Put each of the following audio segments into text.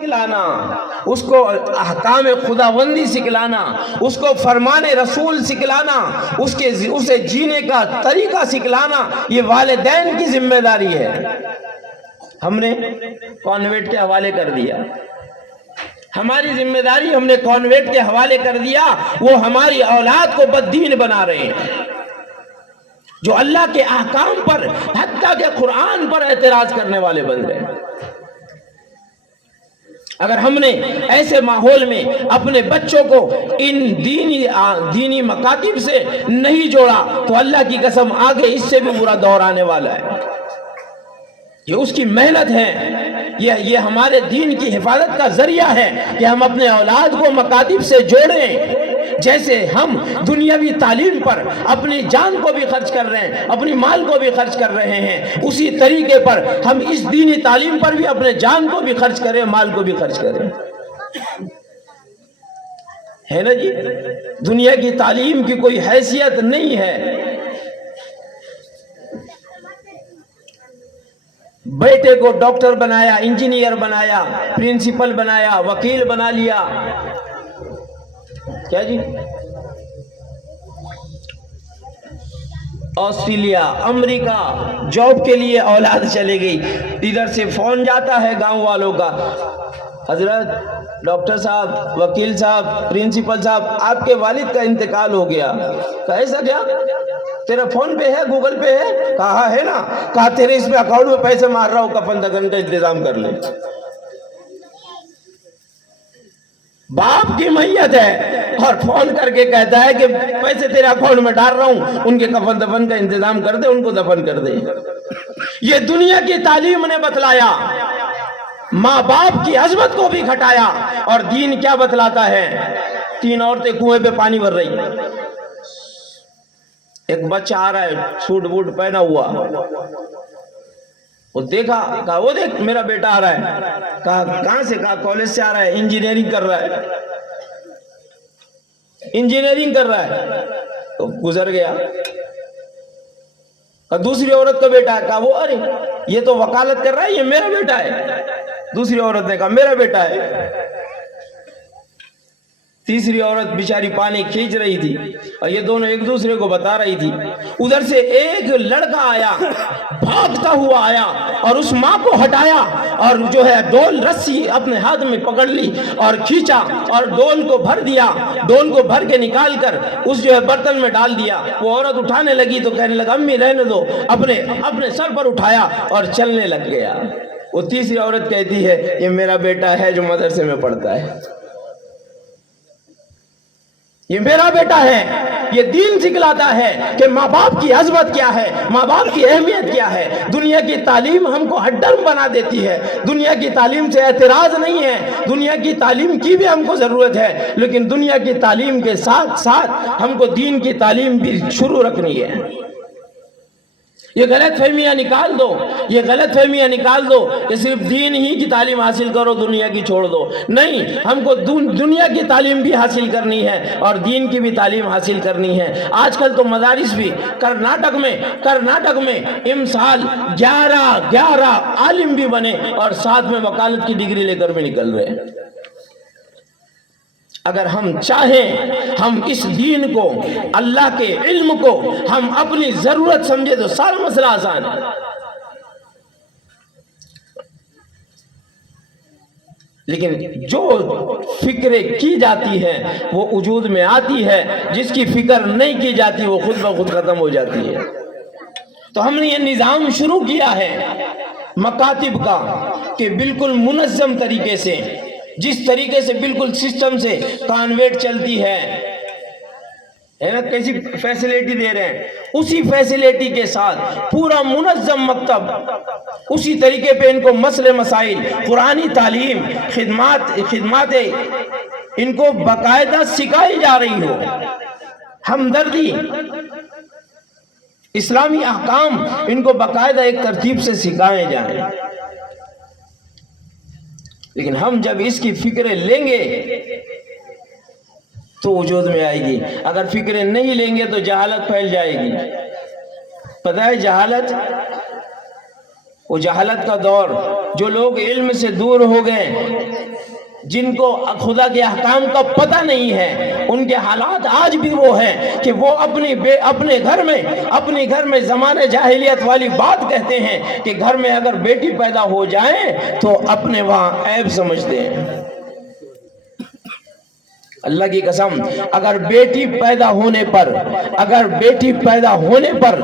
سکھلانا، اس کو احکام خداوندی سکھلانا، اس کو فرمان رسول سکھلانا، اسے جینے کا طریقہ سکھلانا، یہ والدین کی ذمہ داری ہے۔ ہم نے کانوینٹ کے حوالے کر دیا، ہماری ذمہ داری ہم نے کانوینٹ کے حوالے کر دیا، وہ ہماری اولاد کو بددین بنا رہے ہیں، جو اللہ کے احکام پر حتیٰ کہ قرآن پر اعتراض کرنے والے بن گئے۔ اگر ہم نے ایسے ماحول میں اپنے بچوں کو ان دینی مکاتب سے نہیں جوڑا تو اللہ کی قسم آگے اس سے بھی برا دور آنے والا ہے۔ یہ اس کی محنت ہے، یہ ہمارے دین کی حفاظت کا ذریعہ ہے کہ ہم اپنے اولاد کو مکاتب سے جوڑیں۔ جیسے ہم دنیاوی تعلیم پر اپنی جان کو بھی خرچ کر رہے ہیں، اپنی مال کو بھی خرچ کر رہے ہیں، اسی طریقے پر ہم اس دینی تعلیم پر بھی اپنے جان کو بھی خرچ کریں، مال کو بھی خرچ کریں، ہے نا جی؟ دنیا کی تعلیم کی کوئی حیثیت نہیں ہے۔ بیٹے کو ڈاکٹر بنایا، انجینئر بنایا، پرنسپل بنایا، وکیل بنا لیا، کیا جی؟ آسٹریلیا، امریکہ جاب کے لیے اولاد چلے گئی، ادھر سے فون جاتا ہے گاؤں والوں کا، حضرت ڈاکٹر صاحب، وکیل صاحب، پرنسپل صاحب، آپ کے والد کا انتقال ہو گیا۔ کہا ایسا کیا؟ تیرا فون پہ ہے، گوگل پہ ہے؟ کہا ہے نا۔ کہا تیرے اس میں اکاؤنٹ میں پیسے مار رہا ہوں، کفن دفن کا انتظام کر لے۔ باپ کی میت ہے اور فون کر کے کہتا ہے کہ پیسے تیرے اکاؤنٹ میں ڈال رہا ہوں، ان کے کفن دفن کا انتظام کر دے، ان کو دفن کر دے۔ یہ دنیا کی تعلیم نے بتلایا، ماں باپ کی عظمت کو بھی گھٹایا، اور دین کیا بتلاتا ہے؟ 3 عورتیں کنویں پہ پانی بھر رہی ہیں، ایک بچہ آ رہا ہے سوٹ بوٹ پہنا ہوا، وہ دیکھا، کہا وہ دیکھ میرا بیٹا آ رہا ہے۔ کہا کہاں سے؟ کہا کالج سے آ رہا ہے، انجینئرنگ کر رہا ہے، انجینئرنگ کر رہا ہے۔ تو گزر گیا۔ کہا دوسری عورت کا بیٹا ہے؟ کہا وہ ارے یہ تو وکالت کر رہا ہے، یہ میرا بیٹا ہے۔ دوسری عورت نے کہا میرا بیٹا ہے۔ تیسری عورت بیچاری پانی کھینچ رہی تھی اور یہ دونوں ایک دوسرے کو بتا رہی تھی۔ ادھر سے ایک لڑکا آیا، بھاگتا ہوا آیا اور اس ماں کو ہٹایا اور جو ہے ڈول رسی اپنے ہاتھ میں پکڑ لی اور کھینچا اور ڈول کو بھر دیا، ڈول کو بھر کے نکال کر اس جو ہے برتن میں ڈال دیا۔ وہ عورت اٹھانے لگی تو کہنے لگا امی رہنے دو، اپنے سر پر اٹھایا اور چلنے لگ گیا۔ وہ تیسری عورت کہتی ہے یہ میرا بیٹا ہے جو مدرسے میں پڑھتا ہے، یہ میرا بیٹا ہے۔ یہ دین سکھلاتا ہے کہ ماں باپ کی عظمت کیا ہے، ماں باپ کی اہمیت کیا ہے۔ دنیا کی تعلیم ہم کو ہڈم بنا دیتی ہے، دنیا کی تعلیم سے اعتراض نہیں ہے، دنیا کی تعلیم کی بھی ہم کو ضرورت ہے، لیکن دنیا کی تعلیم کے ساتھ ساتھ ہم کو دین کی تعلیم بھی شروع رکھنی ہے۔ یہ غلط فہمیاں نکال دو، یہ غلط فہمیاں نکال دو کہ صرف دین ہی کی تعلیم حاصل کرو، دنیا کی چھوڑ دو۔ نہیں، ہم کو دنیا کی تعلیم بھی حاصل کرنی ہے اور دین کی بھی تعلیم حاصل کرنی ہے۔ آج کل تو مدارس بھی کرناٹک میں امسال 11 عالم بھی بنے اور ساتھ میں وکالت کی ڈگری لے کر بھی نکل رہے ہیں۔ اگر ہم چاہیں ہم اس دین کو، اللہ کے علم کو ہم اپنی ضرورت سمجھے تو سارا مسئلہ آسان ہے۔ لیکن جو فکریں کی جاتی ہے وہ وجود میں آتی ہے، جس کی فکر نہیں کی جاتی وہ خود بخود ختم ہو جاتی ہے۔ تو ہم نے یہ نظام شروع کیا ہے مکاتب کا کہ بالکل منظم طریقے سے، جس طریقے سے بالکل سسٹم سے کانوینٹ چلتی ہے نا، کیسی فیسیلیٹی دے رہے ہیں، اسی فیسیلیٹی کے ساتھ پورا منظم مکتب، اسی طریقے پہ ان کو مسئلے مسائل، قرآنی تعلیم، خدمات ان کو باقاعدہ سکھائی جا رہی ہو، ہمدردی، اسلامی احکام ان کو باقاعدہ ایک ترتیب سے سکھائے جائیں۔ لیکن ہم جب اس کی فکریں لیں گے تو وجود میں آئے گی، اگر فکریں نہیں لیں گے تو جہالت پھیل جائے گی۔ پتہ ہے جہالت، وہ جہالت کا دور، جو لوگ علم سے دور ہو گئے جن کو خدا کے احکام کا پتہ نہیں ہے، ان کے حالات آج بھی وہ ہیں کہ وہ اپنے گھر میں زمانے جاہلیت والی بات کہتے ہیں کہ گھر میں اگر بیٹی پیدا ہو جائے تو اپنے وہاں عیب سمجھتے ہیں۔ اللہ کی قسم، اگر بیٹی پیدا ہونے پر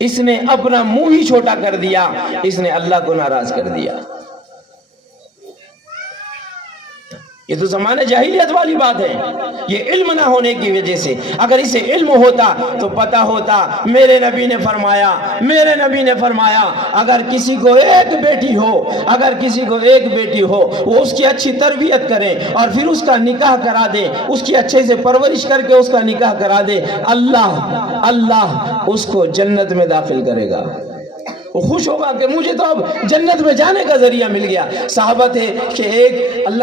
اس نے اپنا منہ ہی چھوٹا کر دیا، اس نے اللہ کو ناراض کر دیا۔ یہ تو زمانے جاہلیت والی بات ہے، یہ علم نہ ہونے کی وجہ سے۔ اگر اسے علم ہوتا تو پتہ ہوتا، میرے نبی نے فرمایا اگر کسی کو ایک بیٹی ہو وہ اس کی اچھی تربیت کرے اور پھر اس کا نکاح کرا دے، اس کی اچھے سے پرورش کر کے اس کا نکاح کرا دے، اللہ اس کو جنت میں داخل کرے گا۔ وہ خوش ہوگا کہ مجھے تو اب جنت میں جانے کا ذریعہ مل گیا۔ صحابہ تھے کہ ایک اللہ کے